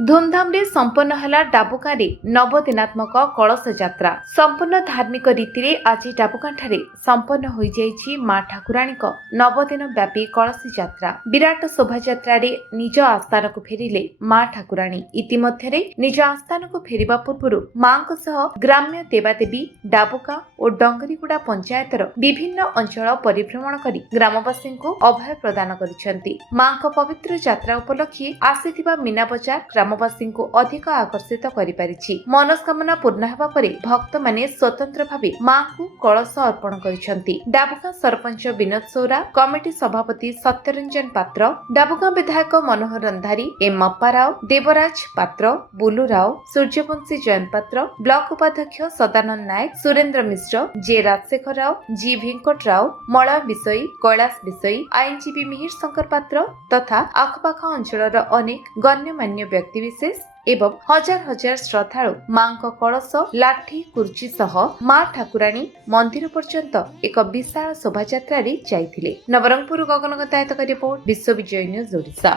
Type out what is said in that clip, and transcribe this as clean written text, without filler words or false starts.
धूमधाम रे संपन्न हला डाबुगाँरे नवदिनात्मक कलश यात्रा। संपूर्ण धार्मिक रीति रे आज डाबुगाँठारे संपन्न होई जाइछि मां ठाकुराणीक नवदिन व्यापी कलश यात्रा। विराट शोभायात्रा रे निज आस्थान को फेरिले मां ठाकुराणी। इतिमध्यरे निज आस्थान को फेरिबा पूर्वरु मांक सह ग्राम्य देवादेवी डाबुगा और डंगरीगुड़ा पंचायतर विभिन्न अंचल परिभ्रमण करी ग्रामवासी को अभय प्रदान करिसेंती। मांक पवित्र यात्रा उपलक्षे आसीथिबा मीना बजार ग्रामवासी को अधिक आकर्षित करिपारिछि। मनोस्कामना पूर्ण हेबा परे भक्त माने स्वतंत्र भावे मां को कलश अर्पण करिसेंती। डाबुगा सरपंच विनोद सौरा, कमिटी सभापति सत्यरंजन पात्र, डाबुगा विधायक मनोहर रंधारी, एम अप्पा राव, देवराज पात्र, बुलू राव, सूर्यवंशी जयंत पात्र, ब्लॉक उपाध्यक्ष सदानंद नायक, सुरेंद्र मिश्र, जे राजशेखर राव, जी वेंकट राव, मलय विषयी, कैलाश विषयी, आईनजीवी मिहिर शंकर पात्र तथा आखपाख अंचलर अनेक गण्यमान्य व्यक्तिविशेष एवं हजार हजार श्रद्धालु मांक कलश लाठी कुर्ची सह मां ठाकुराणी मंदिर पर्यंत एक विशाल शोभायात्रा रे जाइथिले। नवरंगपुर गगनगतायतक रिपोर्ट विश्व विजय न्यूज ओडिशा।